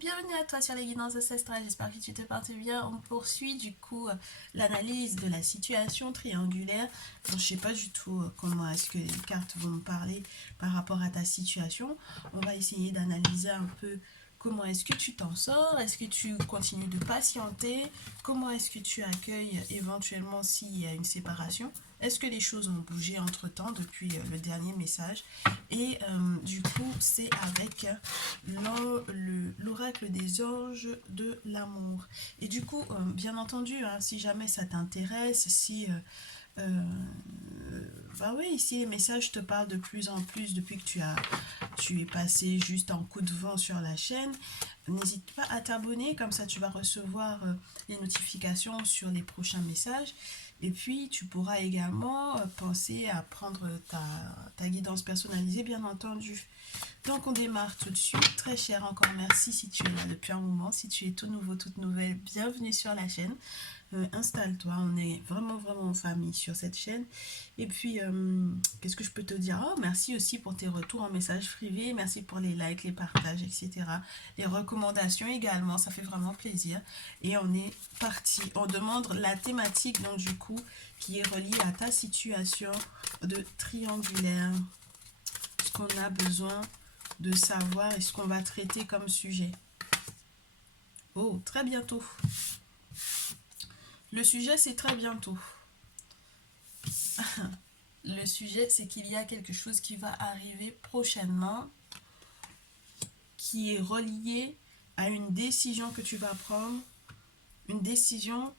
Bienvenue à toi sur les guidances ancestrales, j'espère que tu te portes bien. On poursuit du coup l'analyse de la situation triangulaire. Donc, je ne sais pas du tout comment est-ce que les cartes vont me parler par rapport à ta situation. On va essayer d'analyser un peu comment est-ce que tu t'en sors, est-ce que tu continues de patienter, comment est-ce que tu accueilles éventuellement s'il y a une séparation. Est-ce que les choses ont bougé entre-temps depuis le dernier message? Et du coup, c'est avec l'oracle des anges de l'amour. Et du coup, bien entendu, hein, si jamais ça t'intéresse, si bah oui, ici les messages te parlent de plus en plus depuis que tu es passé juste en coup de vent sur la chaîne. N'hésite pas à t'abonner, comme ça tu vas recevoir les notifications sur les prochains messages. Et puis tu pourras également penser à prendre ta guidance personnalisée, bien entendu. Donc on démarre tout de suite. Très cher, encore merci si tu es là depuis un moment. Si tu es tout nouveau, toute nouvelle, bienvenue sur la chaîne. Installe-toi, on est vraiment en famille sur cette chaîne. Et puis, qu'est-ce que je peux te dire? Oh, merci aussi pour tes retours en message privé, merci pour les likes, les partages, etc. Les recommandations également, ça fait vraiment plaisir. Et on est parti. On demande la thématique, donc du coup, qui est reliée à ta situation de triangulaire. Ce qu'on a besoin de savoir et ce qu'on va traiter comme sujet. Oh, très bientôt. Le sujet, c'est très bientôt. Le sujet, c'est qu'il y a quelque chose qui va arriver prochainement qui est relié à une décision que tu vas prendre. Une décision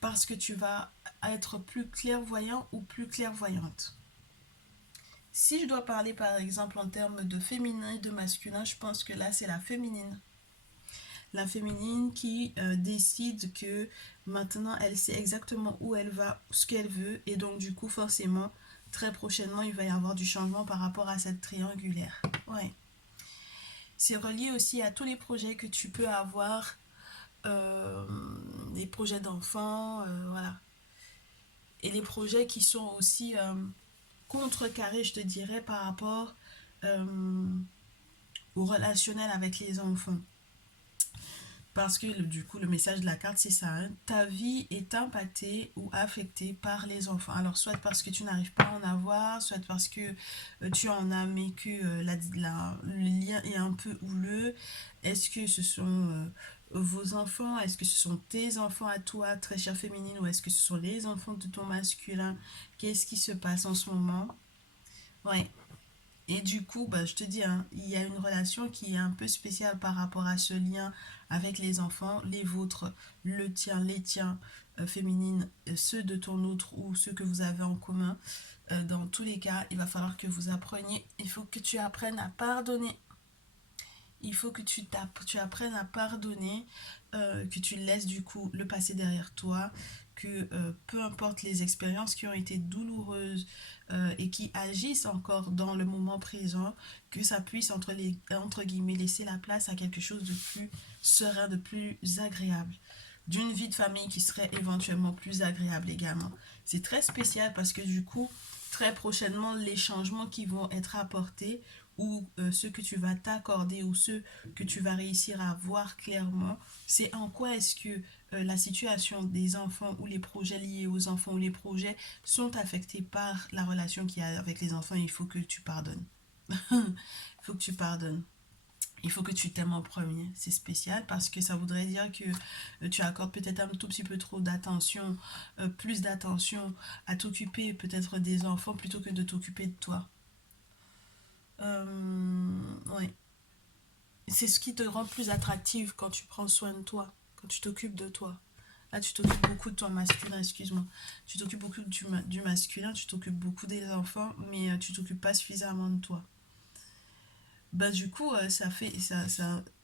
parce que tu vas être plus clairvoyant ou plus clairvoyante. Si je dois parler par exemple en termes de féminin et de masculin, je pense que là, c'est la féminine. La féminine qui décide que maintenant elle sait exactement où elle va, ce qu'elle veut, et donc du coup forcément très prochainement il va y avoir du changement par rapport à cette triangulaire. Ouais. C'est relié aussi à tous les projets que tu peux avoir, des projets d'enfants, voilà. Et les projets qui sont aussi contrecarrés, je te dirais, par rapport au relationnel avec les enfants. Parce que du coup, le message de la carte, c'est ça. Hein. Ta vie est impactée ou affectée par les enfants. Alors, soit parce que tu n'arrives pas à en avoir, soit parce que tu en as, mais que le lien est un peu houleux. Est-ce que ce sont vos enfants? Est-ce que ce sont tes enfants à toi, très chère féminine, ou est-ce que ce sont les enfants de ton masculin? Qu'est-ce qui se passe en ce moment? Ouais. Et du coup, bah, je te dis, hein, il y a une relation qui est un peu spéciale par rapport à ce lien avec les enfants, les vôtres, le tien, les tiens, féminines, ceux de ton autre ou ceux que vous avez en commun. Dans tous les cas, il va falloir que vous appreniez, il faut que tu apprennes à pardonner. Il faut que tu apprennes à pardonner, que tu laisses du coup le passé derrière toi, que peu importe les expériences qui ont été douloureuses et qui agissent encore dans le moment présent, que ça puisse entre guillemets laisser la place à quelque chose de plus serein, de plus agréable, d'une vie de famille qui serait éventuellement plus agréable également. C'est très spécial parce que du coup, très prochainement, les changements qui vont être apportés ou ceux que tu vas t'accorder ou ceux que tu vas réussir à voir clairement, c'est en quoi est-ce que la situation des enfants ou les projets liés aux enfants ou les projets sont affectés par la relation qu'il y a avec les enfants. Il faut que tu pardonnes. Il faut que tu pardonnes. Il faut que tu t'aimes en premier. C'est spécial parce que ça voudrait dire que tu accordes peut-être un tout petit peu trop d'attention, plus d'attention à t'occuper peut-être des enfants plutôt que de t'occuper de toi. Ouais. C'est ce qui te rend plus attractive quand tu prends soin de toi, quand tu t'occupes de toi. Là, tu t'occupes beaucoup de ton masculin, excuse-moi. Tu t'occupes beaucoup du masculin, tu t'occupes beaucoup des enfants, mais tu t'occupes pas suffisamment de toi. Bah, du coup, ça fait.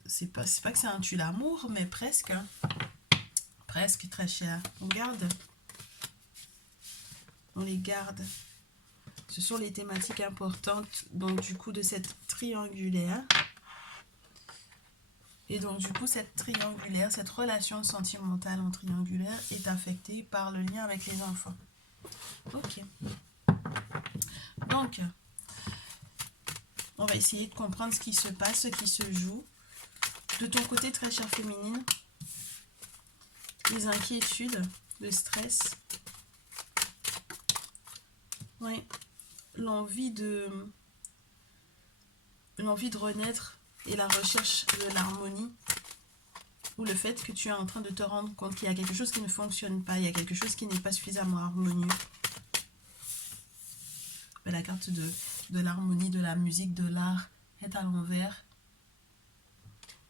C'est pas que c'est un tue l'amour, mais presque. Hein. Presque très cher. On garde. On les garde. Ce sont les thématiques importantes, donc du coup, de cette triangulaire. Et donc du coup, cette triangulaire, cette relation sentimentale en triangulaire est affectée par le lien avec les enfants. Ok. Donc, on va essayer de comprendre ce qui se passe, ce qui se joue. De ton côté, très chère féminine, les inquiétudes, le stress, oui, l'envie de renaître et la recherche de l'harmonie, ou le fait que tu es en train de te rendre compte qu'il y a quelque chose qui ne fonctionne pas, il y a quelque chose qui n'est pas suffisamment harmonieux. Mais la carte de l'harmonie, de la musique, de l'art est à l'envers.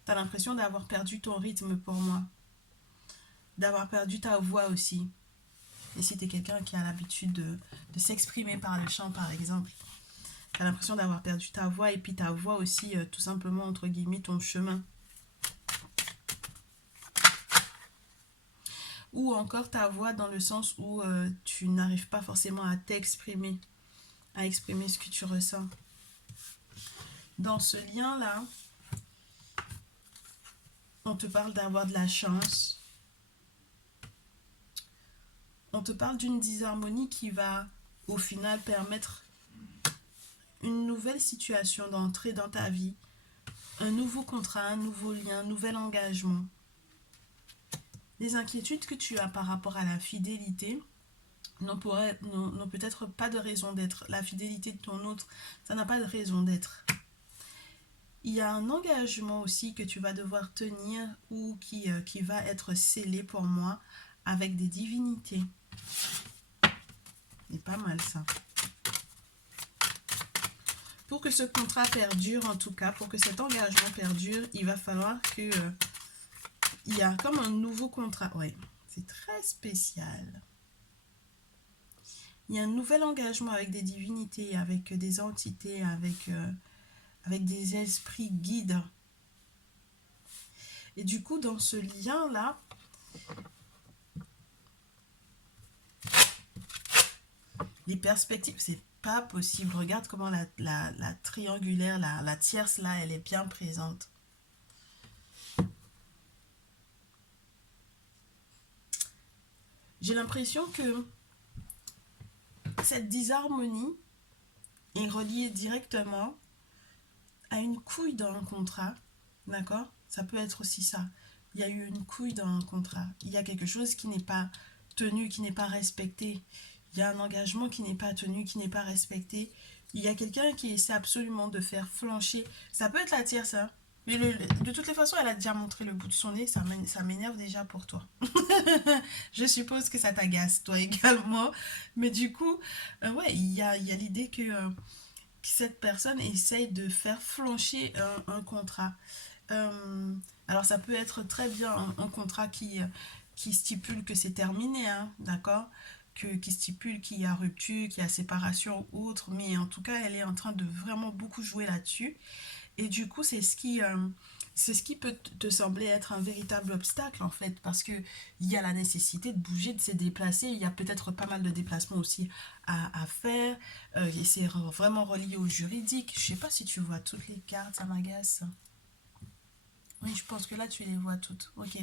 Tu as l'impression d'avoir perdu ton rythme pour moi, d'avoir perdu ta voix aussi. Et si tu es quelqu'un qui a l'habitude de s'exprimer par le chant, par exemple, tu as l'impression d'avoir perdu ta voix et puis ta voix aussi, tout simplement, entre guillemets, ton chemin. Ou encore ta voix dans le sens où tu n'arrives pas forcément à t'exprimer, à exprimer ce que tu ressens. Dans ce lien-là, on te parle d'avoir de la chance. On te parle d'une disharmonie qui va, au final, permettre une nouvelle situation d'entrée dans ta vie, un nouveau contrat, un nouveau lien, un nouvel engagement. Les inquiétudes que tu as par rapport à la fidélité n'ont peut-être pas de raison d'être. La fidélité de ton autre, ça n'a pas de raison d'être. Il y a un engagement aussi que tu vas devoir tenir ou qui va être scellé pour moi avec des divinités. C'est pas mal ça. Pour que ce contrat perdure, en tout cas, pour que cet engagement perdure, il va falloir que il y a comme un nouveau contrat. Ouais, c'est très spécial. Il y a un nouvel engagement avec des divinités, avec des entités, avec des esprits guides. Et du coup, dans ce lien-là, les perspectives, c'est pas possible. Regarde comment la triangulaire, la tierce, là, elle est bien présente. J'ai l'impression que cette disharmonie est reliée directement à une couille dans un contrat, d'accord? Ça peut être aussi ça. Il y a eu une couille dans un contrat. Il y a quelque chose qui n'est pas tenu, qui n'est pas respecté. Il y a un engagement qui n'est pas tenu, qui n'est pas respecté. Il y a quelqu'un qui essaie absolument de faire flancher. Ça peut être la tierce, hein? Mais de toutes les façons, elle a déjà montré le bout de son nez. Ça m'énerve déjà pour toi. Je suppose que ça t'agace, toi également. Mais du coup, ouais, il y a l'idée que cette personne essaye de faire flancher un contrat. Alors, ça peut être très bien un contrat qui stipule que c'est terminé, hein, d'accord? Qui stipule qu'il y a rupture, qu'il y a séparation ou autre. Mais en tout cas, elle est en train de vraiment beaucoup jouer là-dessus. Et du coup, c'est ce qui peut te sembler être un véritable obstacle en fait, parce que il y a la nécessité de bouger, de se déplacer. Il y a peut-être pas mal de déplacements aussi à faire. Et c'est vraiment relié au juridique. Je sais pas si tu vois toutes les cartes, ça m'agace. Oui, je pense que là tu les vois toutes. Ok.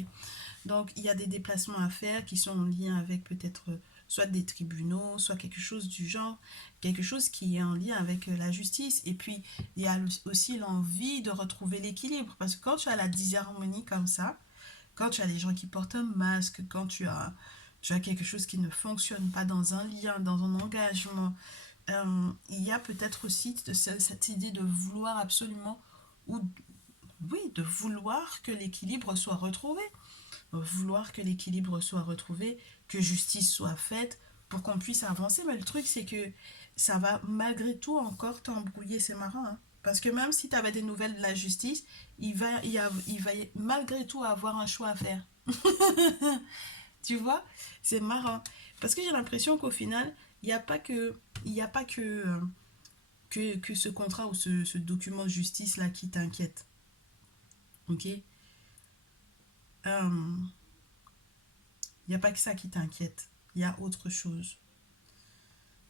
Donc il y a des déplacements à faire qui sont en lien avec peut-être soit des tribunaux, soit quelque chose du genre, quelque chose qui est en lien avec la justice. Et puis il y a aussi l'envie de retrouver l'équilibre. Parce que quand tu as la disharmonie comme ça, quand tu as des gens qui portent un masque, quand tu as quelque chose qui ne fonctionne pas dans un lien, dans un engagement, il y a peut-être aussi cette idée de vouloir absolument, ou oui, de vouloir que l'équilibre soit retrouvé. Vouloir que l'équilibre soit retrouvé, que justice soit faite pour qu'on puisse avancer. Mais le truc, c'est que ça va malgré tout encore t'embrouiller. C'est marrant, hein? Parce que même si tu avais des nouvelles de la justice, il va malgré tout avoir un choix à faire. Tu vois? C'est marrant. Parce que j'ai l'impression qu'au final, il n'y a pas que, il n'y a pas que ce contrat ou ce document de justice là qui t'inquiète. Ok? Il n'y a pas que ça qui t'inquiète. Il y a autre chose.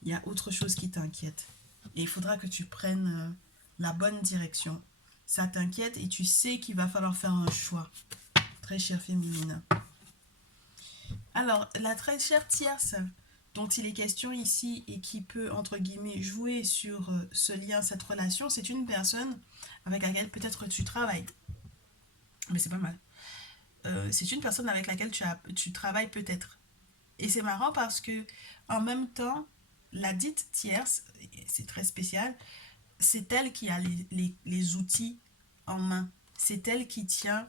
Il y a autre chose qui t'inquiète. Et il faudra que tu prennes la bonne direction. Ça t'inquiète et tu sais qu'il va falloir faire un choix. Très chère féminine. Alors, la très chère tierce dont il est question ici et qui peut, entre guillemets, jouer sur ce lien, cette relation, c'est une personne avec laquelle peut-être tu travailles. Mais c'est pas mal. C'est une personne avec laquelle tu travailles peut-être. Et c'est marrant parce que en même temps, la dite tierce, c'est très spécial, c'est elle qui a les outils en main. C'est elle qui tient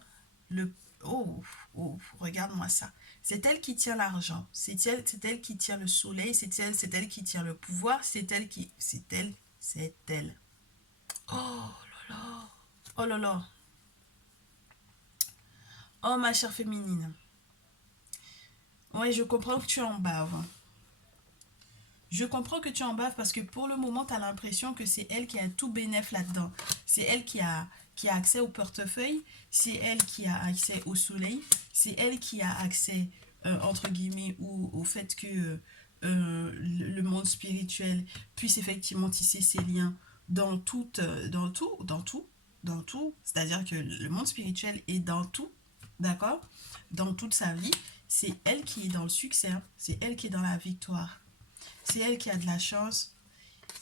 le... Oh, oh, regarde-moi ça. C'est elle qui tient l'argent. C'est elle qui tient le soleil. C'est elle qui tient le pouvoir. C'est elle qui... C'est elle. C'est elle. Oh là là. Oh là là. Oh ma chère féminine. Oui, je comprends que tu en baves. Je comprends que tu en baves parce que pour le moment, tu as l'impression que c'est elle qui a tout bénéf là-dedans. C'est elle qui a accès au portefeuille, c'est elle qui a accès au soleil, c'est elle qui a accès, entre guillemets, au fait que le monde spirituel puisse effectivement tisser ses liens dans tout, dans tout. C'est-à-dire que le monde spirituel est dans tout, d'accord? Dans toute sa vie. C'est elle qui est dans le succès, hein. C'est elle qui est dans la victoire. C'est elle qui a de la chance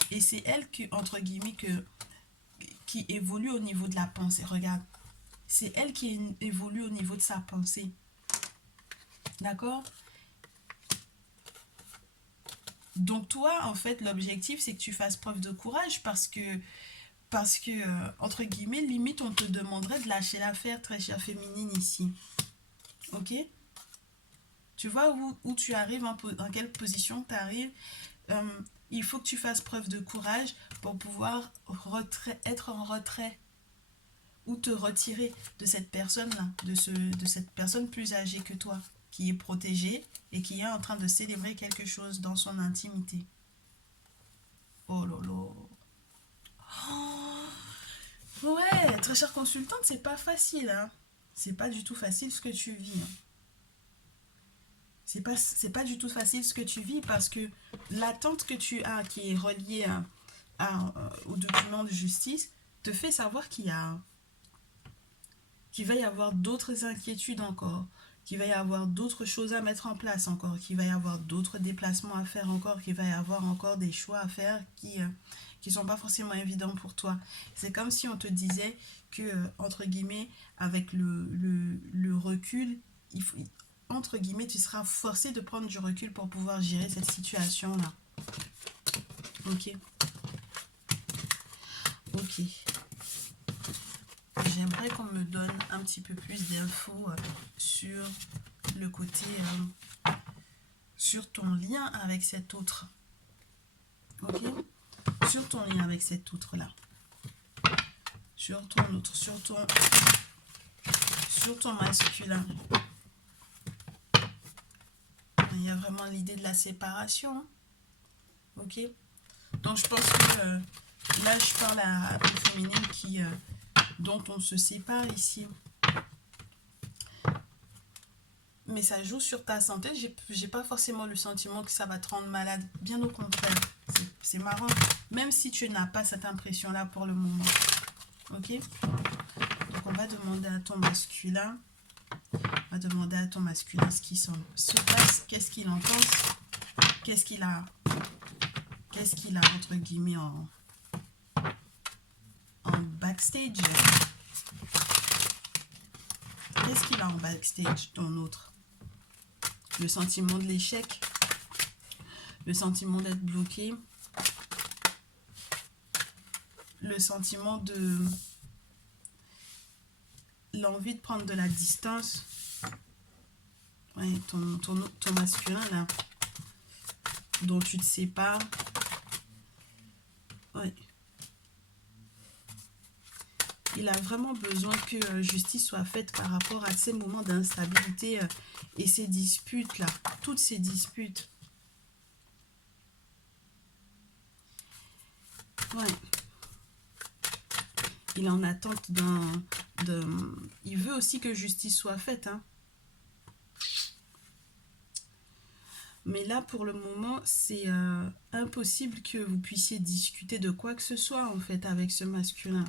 et c'est elle qui, entre guillemets, qui évolue au niveau de la pensée. Regarde, c'est elle qui évolue au niveau de sa pensée. D'accord? Donc toi, en fait, l'objectif, c'est que tu fasses preuve de courage parce que entre guillemets, limite, on te demanderait de lâcher l'affaire, très chère féminine, ici. Ok? Tu vois où tu arrives, dans quelle position tu arrives. euh, il faut que tu fasses preuve de courage pour pouvoir être en retrait ou te retirer de cette personne-là, de cette personne plus âgée que toi, qui est protégée et qui est en train de célébrer quelque chose dans son intimité. Oh lolo. Oh, ouais, très chère consultante, c'est pas facile, hein. C'est pas du tout facile ce que tu vis, hein. C'est pas du tout facile ce que tu vis parce que l'attente que tu as qui est reliée au document de justice te fait savoir qu'il va y avoir d'autres inquiétudes encore, qu'il va y avoir d'autres choses à mettre en place encore, qu'il va y avoir d'autres déplacements à faire encore, qu'il va y avoir encore des choix à faire qui sont pas forcément évidents pour toi. C'est comme si on te disait que, entre guillemets, avec le recul, il faut, entre guillemets, tu seras forcé de prendre du recul pour pouvoir gérer cette situation-là. Ok. Ok. J'aimerais qu'on me donne un petit peu plus d'infos sur le côté, sur ton lien avec cet autre. Ok? Sur ton lien avec cet autre-là. Sur ton autre, sur ton masculin. Il y a vraiment l'idée de la séparation. Hein. Ok? Donc je pense que là je parle à une féminine dont on se sépare ici. Mais ça joue sur ta santé. J'ai pas forcément le sentiment que ça va te rendre malade. Bien au contraire. C'est marrant. Même si tu n'as pas cette impression-là pour le moment. Ok? Donc on va demander à ton masculin. On va demander à ton masculin ce qui se passe. Qu'est-ce qu'il en pense? Qu'est-ce qu'il a entre guillemets en backstage? Qu'est-ce qu'il a en backstage, ton autre? Le sentiment de l'échec, le sentiment d'être bloqué, le sentiment de l'envie de prendre de la distance. Ouais, ton masculin là, dont tu te sépares. Ouais. Il a vraiment besoin que justice soit faite par rapport à ces moments d'instabilité et ces disputes là, toutes ces disputes. Ouais. Il est en attente il veut aussi que justice soit faite, hein. Mais là, pour le moment, c'est impossible que vous puissiez discuter de quoi que ce soit, en fait, avec ce masculin.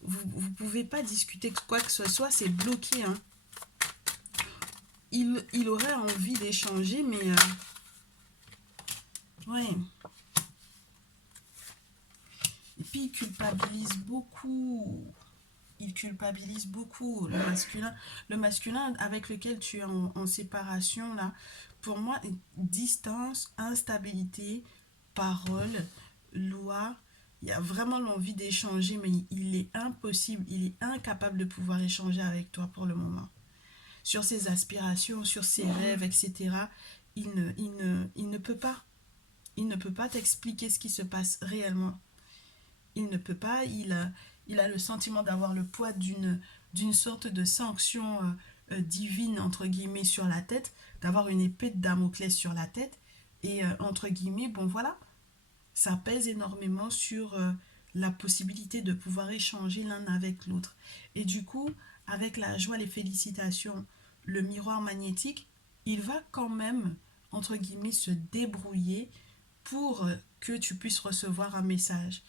Vous pouvez pas discuter de quoi que ce soit, c'est bloqué, hein. Il aurait envie d'échanger, mais... ouais. Et puis, il culpabilise beaucoup. Il culpabilise beaucoup le masculin. Le masculin avec lequel tu es en séparation, là, pour moi, distance, instabilité, parole, loi, il y a vraiment l'envie d'échanger, mais il est impossible, il est incapable de pouvoir échanger avec toi pour le moment. Sur ses aspirations, sur ses rêves, etc. Il ne peut pas. Il ne peut pas t'expliquer ce qui se passe réellement. Il ne peut pas, il a le sentiment d'avoir le poids d'une sorte de sanction divine, entre guillemets, sur la tête, d'avoir une épée de Damoclès sur la tête. Et entre guillemets, bon voilà, ça pèse énormément sur la possibilité de pouvoir échanger l'un avec l'autre. Et du coup, avec la joie, les félicitations, le miroir magnétique, il va quand même, entre guillemets, se débrouiller pour que tu puisses recevoir un message,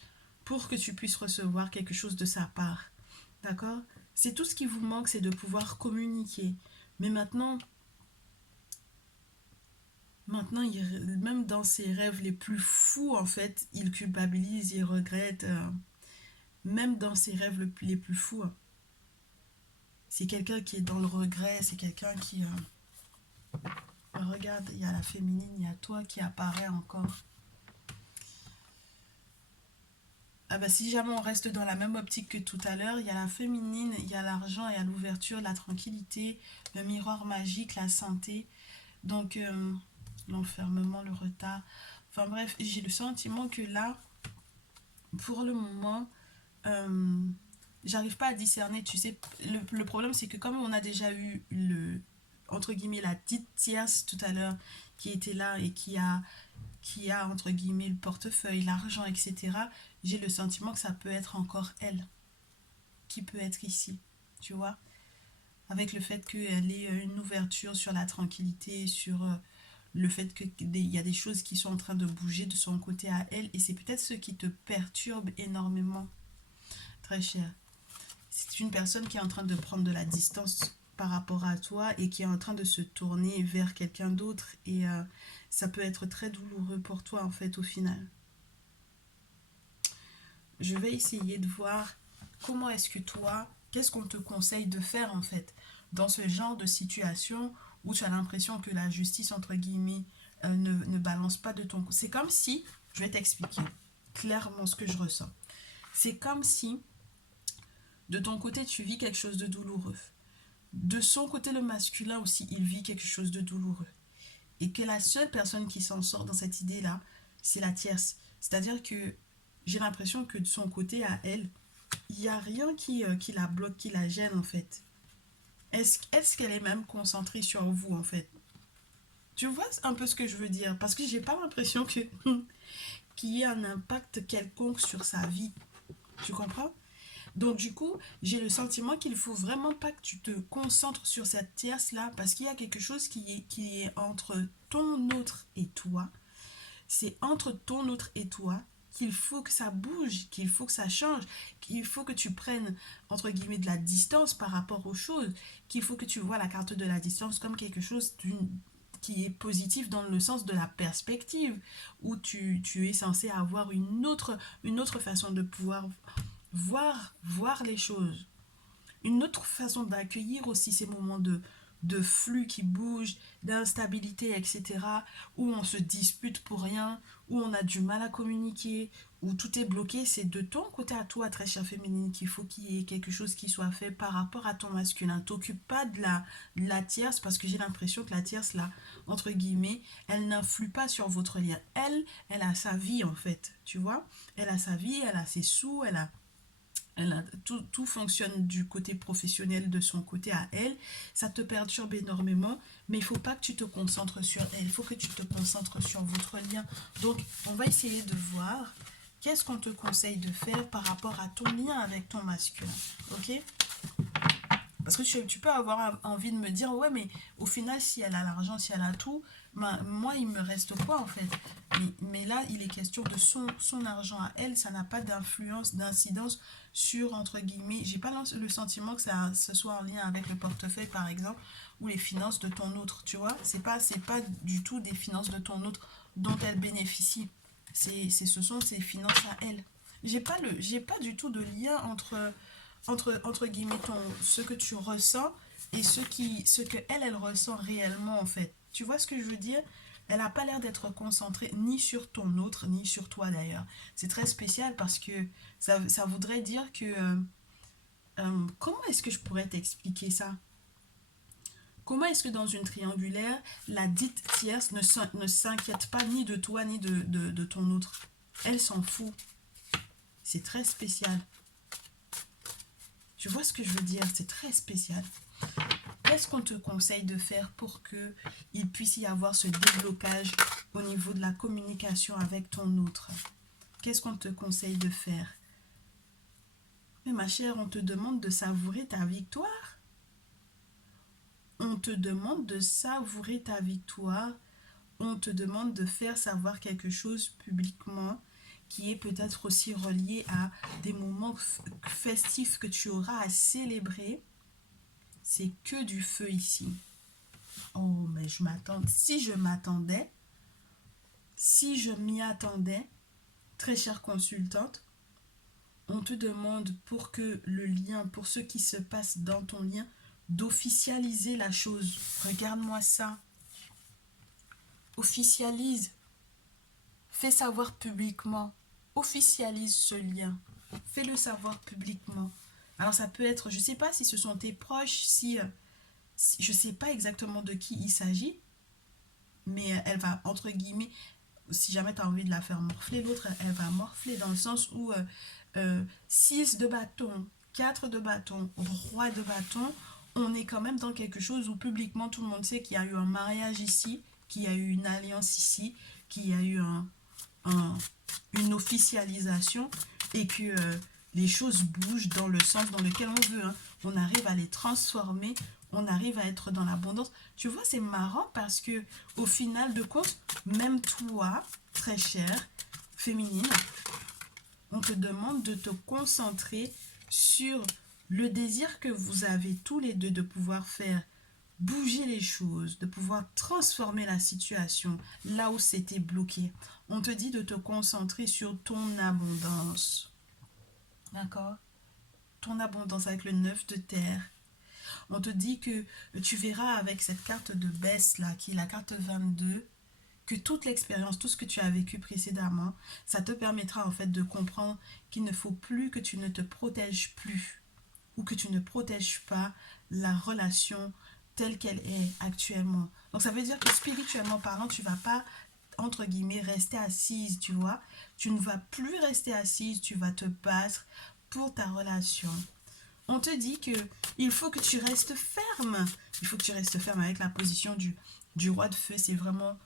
pour que tu puisses recevoir quelque chose de sa part. D'accord? C'est tout ce qui vous manque, c'est de pouvoir communiquer. Mais maintenant même dans ses rêves les plus fous, en fait, il culpabilise, il regrette. Même dans ses rêves les plus fous, c'est quelqu'un qui est dans le regret, c'est quelqu'un qui... regarde, il y a la féminine, il y a toi qui apparaît encore. Ah bah si jamais on reste dans la même optique que tout à l'heure, il y a la féminine, il y a l'argent, il y a l'ouverture, la tranquillité, le miroir magique, la santé. Donc l'enfermement, le retard. Enfin bref, j'ai le sentiment que là, pour le moment, euh, j'arrive pas à discerner, tu sais. Le problème, c'est que comme on a déjà eu entre guillemets, la petite tierce tout à l'heure qui était là et qui a entre guillemets, le portefeuille, l'argent, etc., j'ai le sentiment que ça peut être encore elle qui peut être ici, tu vois. Avec le fait qu'elle ait une ouverture sur la tranquillité, sur le fait qu'il y a des choses qui sont en train de bouger de son côté à elle, et c'est peut-être ce qui te perturbe énormément, très cher. C'est une personne qui est en train de prendre de la distance par rapport à toi et qui est en train de se tourner vers quelqu'un d'autre, et ça peut être très douloureux pour toi en fait au final. Je vais essayer de voir comment est-ce que toi, qu'est-ce qu'on te conseille de faire en fait dans ce genre de situation où tu as l'impression que la justice, entre guillemets, ne balance pas de ton côté. C'est comme si, je vais t'expliquer clairement ce que je ressens. C'est comme si de ton côté tu vis quelque chose de douloureux. De son côté, le masculin aussi, il vit quelque chose de douloureux. Et que la seule personne qui s'en sort dans cette idée-là, c'est la tierce. C'est-à-dire que j'ai l'impression que de son côté à elle, il n'y a rien qui la bloque, qui la gêne en fait. Est-ce qu'elle est même concentrée sur vous en fait? Tu vois un peu ce que je veux dire? Parce que j'ai pas l'impression que qu'il y ait un impact quelconque sur sa vie. Tu comprends? Donc du coup, j'ai le sentiment qu'il faut vraiment pas que tu te concentres sur cette tierce-là parce qu'il y a quelque chose qui est entre ton autre et toi. C'est entre ton autre et toi qu'il faut que ça bouge, qu'il faut que ça change, qu'il faut que tu prennes, entre guillemets, de la distance par rapport aux choses, qu'il faut que tu vois la carte de la distance comme quelque chose qui est positif dans le sens de la perspective, où tu es censé avoir une autre façon de pouvoir voir les choses. Une autre façon d'accueillir aussi ces moments de flux qui bougent, d'instabilité, etc., où on se dispute pour rien, où on a du mal à communiquer, où tout est bloqué, c'est de ton côté à toi, très chère féminine, qu'il faut qu'il y ait quelque chose qui soit fait par rapport à ton masculin. T'occupe pas de la tierce, parce que j'ai l'impression que la tierce, là, entre guillemets, elle n'influe pas sur votre lien. Elle a sa vie, en fait, tu vois. Elle a sa vie, elle a ses sous, tout fonctionne du côté professionnel de son côté à elle. Ça te perturbe énormément, mais il ne faut pas que tu te concentres sur elle. Il faut que tu te concentres sur votre lien. Donc, on va essayer de voir qu'est-ce qu'on te conseille de faire par rapport à ton lien avec ton masculin. Ok? Parce que tu peux avoir envie de me dire, ouais, mais au final, si elle a l'argent, si elle a tout, ben, moi, il me reste quoi en fait? Mais là, il est question de son argent à elle, ça n'a pas d'influence, d'incidence sur, entre guillemets, j'ai pas le sentiment que ce soit en lien avec le portefeuille, par exemple, ou les finances de ton autre, tu vois? C'est pas du tout des finances de ton autre dont elle bénéficie. Ce sont ses finances à elle. J'ai pas du tout de lien entre guillemets, ce que tu ressens et ce que elle ressent réellement, en fait. Tu vois ce que je veux dire? Elle n'a pas l'air d'être concentrée ni sur ton autre, ni sur toi d'ailleurs. C'est très spécial parce que ça voudrait dire que... comment est-ce que je pourrais t'expliquer ça? Comment est-ce que dans une triangulaire, la dite tierce ne s'inquiète pas ni de toi ni de ton autre? Elle s'en fout. C'est très spécial. Tu vois ce que je veux dire? C'est très spécial. Qu'est-ce qu'on te conseille de faire pour qu'il puisse y avoir ce déblocage au niveau de la communication avec ton autre? Qu'est-ce qu'on te conseille de faire? Mais ma chère, on te demande de savourer ta victoire. On te demande de savourer ta victoire. On te demande de faire savoir quelque chose publiquement qui est peut-être aussi relié à des moments festifs que tu auras à célébrer. C'est que du feu ici. Oh, mais je m'attends. Si je m'y attendais, très chère consultante, on te demande pour que le lien, pour ce qui se passe dans ton lien, d'officialiser la chose. Regarde-moi ça. Officialise. Fais savoir publiquement. Officialise ce lien. Fais-le savoir publiquement. Alors ça peut être, je ne sais pas si ce sont tes proches, si je ne sais pas exactement de qui il s'agit, mais elle va, entre guillemets, si jamais tu as envie de la faire morfler, l'autre, elle va morfler dans le sens où 6 de bâton, 4 de bâton, roi de bâton, on est quand même dans quelque chose où publiquement tout le monde sait qu'il y a eu un mariage ici, qu'il y a eu une alliance ici, qu'il y a eu une officialisation et que les choses bougent dans le sens dans lequel on veut. Hein. On arrive à les transformer, on arrive à être dans l'abondance. Tu vois, c'est marrant parce que au final de compte, même toi, très chère, féminine, on te demande de te concentrer sur le désir que vous avez tous les deux de pouvoir faire bouger les choses, de pouvoir transformer la situation là où c'était bloqué. On te dit de te concentrer sur ton abondance. D'accord? Ton abondance avec le 9 de terre. On te dit que tu verras avec cette carte de baisse là, qui est la carte 22, que toute l'expérience, tout ce que tu as vécu précédemment, ça te permettra en fait de comprendre qu'il ne faut plus que tu ne te protèges plus ou que tu ne protèges pas la relation telle qu'elle est actuellement. Donc ça veut dire que spirituellement parlant, tu ne vas pas, entre guillemets, rester assise, tu vois. Tu ne vas plus rester assise, tu vas te battre pour ta relation. On te dit que il faut que tu restes ferme. Il faut que tu restes ferme avec la position du roi de feu. C'est vraiment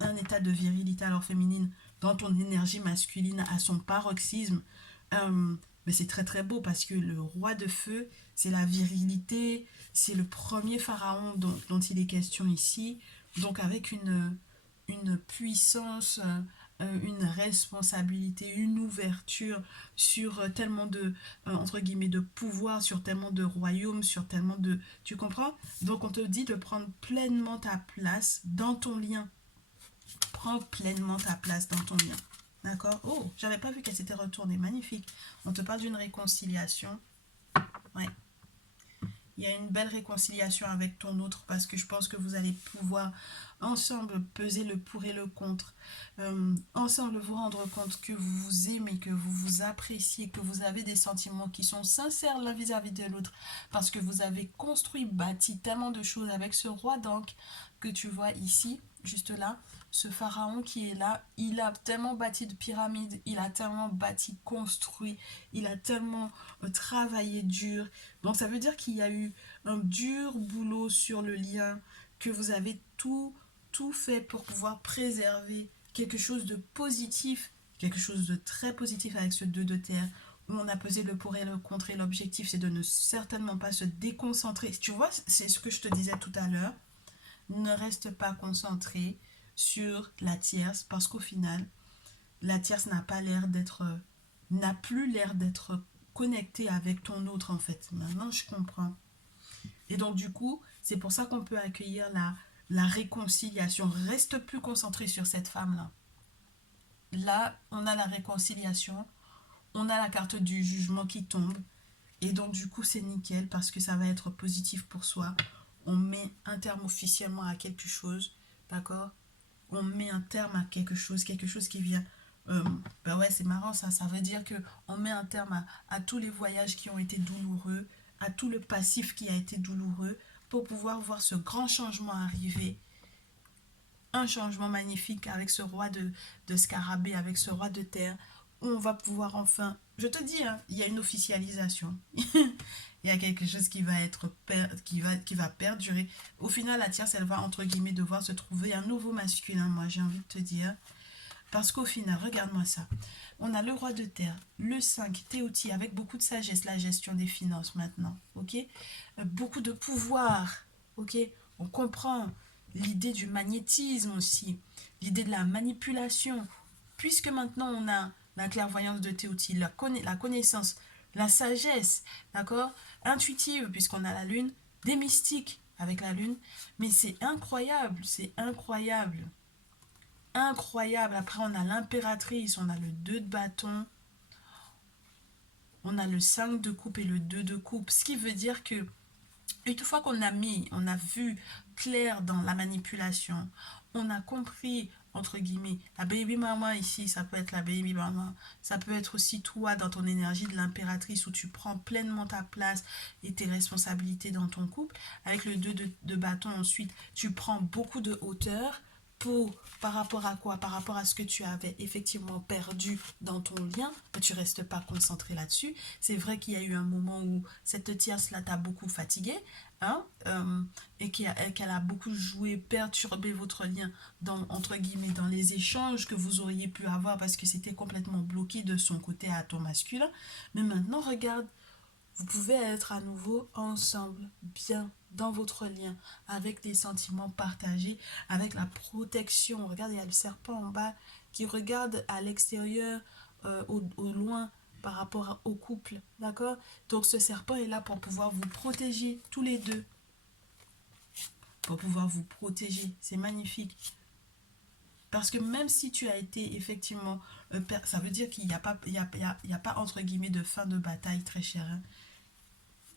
un état de virilité alors féminine dans ton énergie masculine à son paroxysme. Mais c'est très très beau parce que le roi de feu, c'est la virilité, c'est le premier pharaon dont il est question ici. Donc avec une puissance, une responsabilité, une ouverture sur tellement de, entre guillemets, de pouvoir, sur tellement de royaumes, sur tellement de... Tu comprends? Donc on te dit de prendre pleinement ta place dans ton lien. Prends pleinement ta place dans ton lien. D'accord? Oh, j'avais pas vu qu'elle s'était retournée. Magnifique. On te parle d'une réconciliation. Ouais. Il y a une belle réconciliation avec ton autre parce que je pense que vous allez pouvoir ensemble peser le pour et le contre. Ensemble vous rendre compte que vous vous aimez, que vous vous appréciez, que vous avez des sentiments qui sont sincères l'un vis-à-vis de l'autre parce que vous avez construit, bâti tellement de choses avec ce roi d'Ancre que tu vois ici, juste là, ce pharaon qui est là, il a tellement bâti de pyramides, il a tellement bâti, construit, il a tellement travaillé dur. Donc ça veut dire qu'il y a eu un dur boulot sur le lien, que vous avez tout fait pour pouvoir préserver quelque chose de positif, quelque chose de très positif avec ce 2 de terre, où on a pesé le pour et le contre, et l'objectif c'est de ne certainement pas se déconcentrer. Tu vois, c'est ce que je te disais tout à l'heure, ne reste pas concentré sur la tierce, parce qu'au final, la tierce n'a pas l'air d'être, n'a plus l'air d'être connectée avec ton autre en fait. Maintenant, je comprends. Et donc, du coup, c'est pour ça qu'on peut accueillir la réconciliation. Reste plus concentré sur cette femme-là. Là, on a la réconciliation, on a la carte du jugement qui tombe, Et donc, du coup, c'est nickel parce que ça va être positif pour soi. On met un terme officiellement à quelque chose, d'accord? On met un terme à quelque chose qui vient. Bah ouais, c'est marrant ça. Ça veut dire que on met un terme à tous les voyages qui ont été douloureux, à tout le passif qui a été douloureux, pour pouvoir voir ce grand changement arriver. Un changement magnifique avec ce roi de scarabée, avec ce roi de terre, où on va pouvoir enfin, je te dis, hein, il y a une officialisation. Il y a quelque chose qui va être qui va perdurer. Au final, la tierce, elle va entre guillemets devoir se trouver un nouveau masculin, moi j'ai envie de te dire. Parce qu'au final, regarde-moi ça. On a le roi de terre, le 5 Théoti, avec beaucoup de sagesse, la gestion des finances maintenant, ok? Beaucoup de pouvoir, ok? On comprend l'idée du magnétisme aussi, l'idée de la manipulation. Puisque maintenant on a la clairvoyance de Théoti, la connaissance, la sagesse, d'accord? Intuitive, puisqu'on a la lune, des mystiques avec la lune. Mais c'est incroyable, c'est incroyable. Incroyable. Après, on a l'impératrice, on a le 2 de bâton, on a le 5 de coupe et le 2 de coupe. Ce qui veut dire que, une fois qu'on a mis, on a vu clair dans la manipulation, on a compris, entre guillemets, la baby mama ici, ça peut être la baby mama, ça peut être aussi toi dans ton énergie de l'impératrice où tu prends pleinement ta place et tes responsabilités dans ton couple. Avec le 2 de bâton, ensuite, tu prends beaucoup de hauteur. Par rapport à quoi? Par rapport à ce que tu avais effectivement perdu dans ton lien, mais tu restes pas concentré là-dessus. C'est vrai qu'il y a eu un moment où cette tierce-là t'a beaucoup fatigué, hein, et qu'elle a beaucoup joué, perturbé votre lien dans, entre guillemets, dans les échanges que vous auriez pu avoir parce que c'était complètement bloqué de son côté à ton masculin. Mais maintenant, regarde, vous pouvez être à nouveau ensemble, bien dans votre lien, avec des sentiments partagés, avec la protection. Regarde, il y a le serpent en bas qui regarde à l'extérieur, au loin, par rapport au couple. D'accord? Donc ce serpent est là pour pouvoir vous protéger tous les deux. Pour pouvoir vous protéger. C'est magnifique. Parce que même si tu as été effectivement... ça veut dire qu'il n'y a pas, il y a pas, entre guillemets, de fin de bataille, très cher. Hein.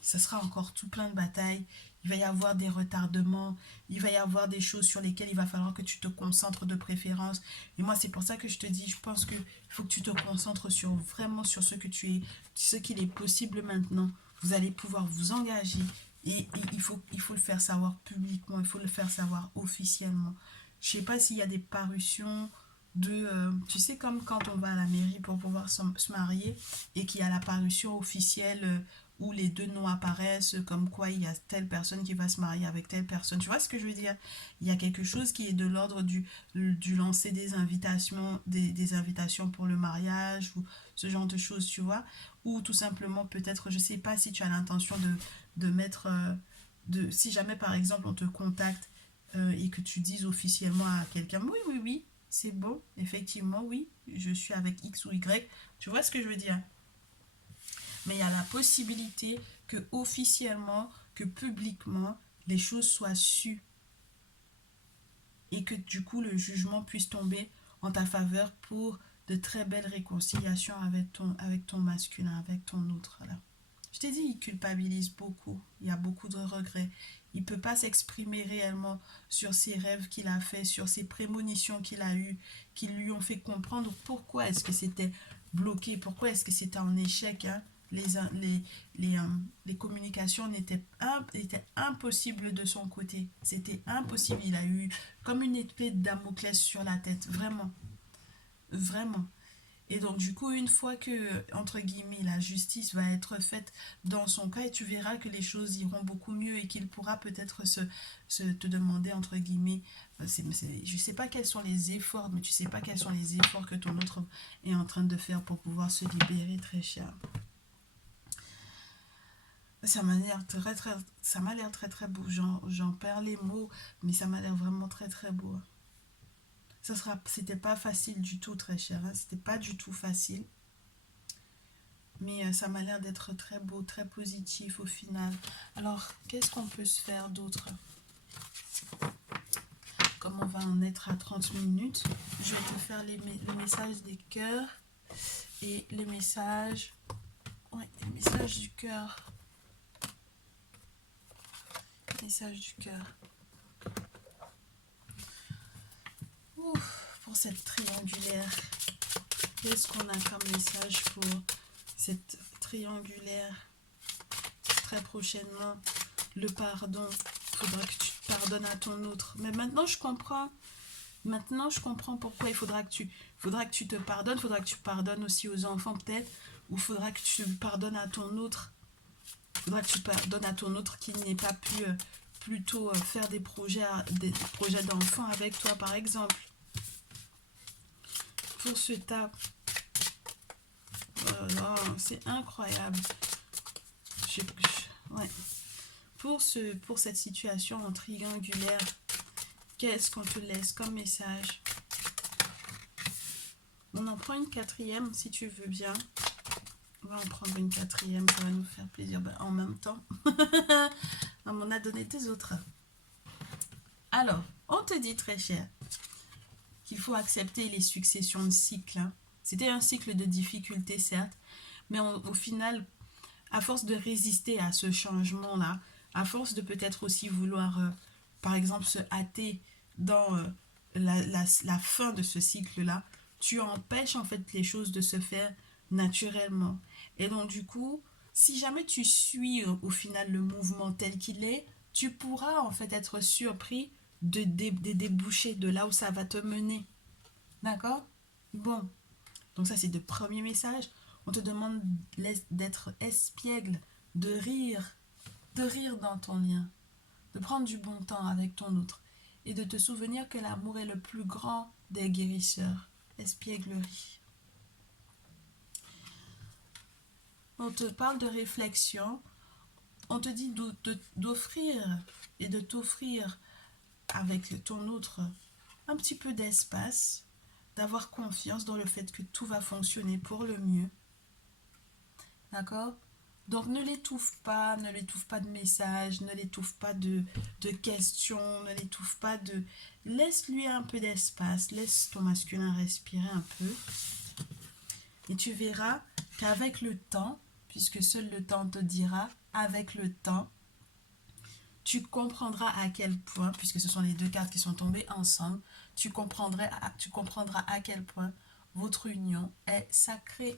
Ce sera encore tout plein de batailles. Il va y avoir des retardements. Il va y avoir des choses sur lesquelles il va falloir que tu te concentres de préférence. Et moi, c'est pour ça que je te dis, je pense qu'il faut que tu te concentres sur vraiment sur ce que tu es, ce qu'il est possible maintenant. Vous allez pouvoir vous engager et il faut le faire savoir publiquement, il faut le faire savoir officiellement. Je sais pas s'il y a des parutions de... tu sais, comme quand on va à la mairie pour pouvoir se marier et qu'il y a la parution officielle où les deux noms apparaissent, comme quoi il y a telle personne qui va se marier avec telle personne. Tu vois ce que je veux dire? Il y a quelque chose qui est de l'ordre du lancer des invitations, des invitations pour le mariage, ou ce genre de choses, tu vois? Ou tout simplement, peut-être, je sais pas si tu as l'intention de mettre... si jamais, par exemple, on te contacte et que tu dises officiellement à quelqu'un, oui, oui, oui, c'est bon, effectivement, oui, je suis avec X ou Y. Tu vois ce que je veux dire? Mais il y a la possibilité que officiellement, que publiquement, les choses soient sues et que du coup le jugement puisse tomber en ta faveur pour de très belles réconciliations avec ton masculin, avec ton autre. Là. Je t'ai dit, il culpabilise beaucoup, il y a beaucoup de regrets. Il ne peut pas s'exprimer réellement sur ses rêves qu'il a fait, sur ses prémonitions qu'il a eues, qui lui ont fait comprendre pourquoi est-ce que c'était bloqué, pourquoi est-ce que c'était en échec. Hein. Les, les, les, les communications étaient impossibles de son côté. C'était impossible. Il a eu comme une épée de Damoclès sur la tête. Vraiment. Vraiment. Et donc, du coup, une fois que, entre guillemets, la justice va être faite dans son cas, et tu verras que les choses iront beaucoup mieux et qu'il pourra peut-être te demander, entre guillemets, je ne sais pas quels sont les efforts, mais tu sais pas quels sont les efforts que ton autre est en train de faire pour pouvoir se libérer, très cher. Ça m'a l'air ça m'a l'air très très beau. J'en perds les mots, mais ça m'a l'air vraiment très très beau. C'était pas facile du tout, très cher. Hein. C'était pas du tout facile. Mais ça m'a l'air d'être très beau, très positif au final. Alors, qu'est-ce qu'on peut se faire d'autre? Comme on va en être à 30 minutes, je vais te faire les messages des cœurs et les messages Ouais, message du cœur. Message du cœur. Pour cette triangulaire. Qu'est-ce qu'on a comme message pour cette triangulaire? Très prochainement, le pardon. Il faudra que tu te pardonnes à ton autre. Mais maintenant, je comprends. Maintenant, je comprends pourquoi il faudra que tu te pardonnes. Il faudra que tu pardonnes aussi aux enfants, peut-être. Ou il faudra que tu pardonnes à ton autre. Il faudra que tu pardonnes à ton autre qui n'ait pas pu plutôt faire des projets d'enfants avec toi, par exemple. Pour ce tas. Oh, c'est incroyable. Ouais. Pour cette situation en triangulaire, qu'est-ce qu'on te laisse comme message? On en prend une quatrième si tu veux bien. On va en prendre une quatrième, ça va nous faire plaisir. Ben, en même temps, on m'en a donné deux autres. Alors, on te dit très cher qu'il faut accepter les successions de cycles. Hein. C'était un cycle de difficultés, certes, mais au final, à force de résister à ce changement-là, à force de peut-être aussi vouloir, par exemple, se hâter dans la fin de ce cycle-là, tu empêches en fait les choses de se faire naturellement. Et donc du coup, si jamais tu suis au final le mouvement tel qu'il est, tu pourras en fait être surpris des débouchés, de là où ça va te mener. D'accord? Bon, donc ça c'est le premier message. On te demande d'être espiègle, de rire dans ton lien, de prendre du bon temps avec ton autre et de te souvenir que l'amour est le plus grand des guérisseurs. Espièglerie. On te parle de réflexion, on te dit d'offrir et de t'offrir avec ton autre un petit peu d'espace, d'avoir confiance dans le fait que tout va fonctionner pour le mieux. D'accord? Donc ne l'étouffe pas de messages, ne l'étouffe pas de questions, ne l'étouffe pas de... Laisse-lui un peu d'espace, laisse ton masculin respirer un peu. Et tu verras qu'avec le temps, puisque seul le temps te dira, avec le temps, tu comprendras à quel point, puisque ce sont les deux cartes qui sont tombées ensemble, tu comprendras à quel point votre union est sacrée.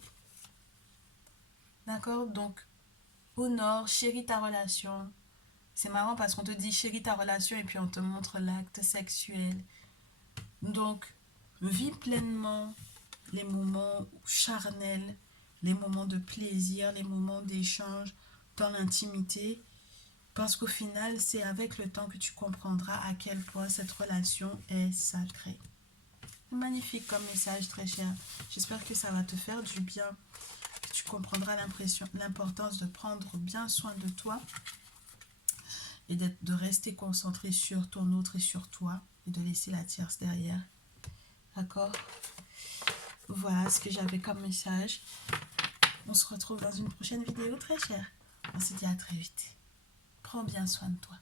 D'accord? Donc, honore, chéris ta relation. C'est marrant parce qu'on te dit chéris ta relation et puis on te montre l'acte sexuel. Donc, vis pleinement les moments charnels, les moments de plaisir, les moments d'échange dans l'intimité. Parce qu'au final, c'est avec le temps que tu comprendras à quel point cette relation est sacrée. Magnifique comme message, très cher. J'espère que ça va te faire du bien. Tu comprendras l'importance de prendre bien soin de toi et de rester concentré sur ton autre et sur toi et de laisser la tierce derrière. D'accord? Voilà ce que j'avais comme message. On se retrouve dans une prochaine vidéo, très chère. On se dit à très vite. Prends bien soin de toi.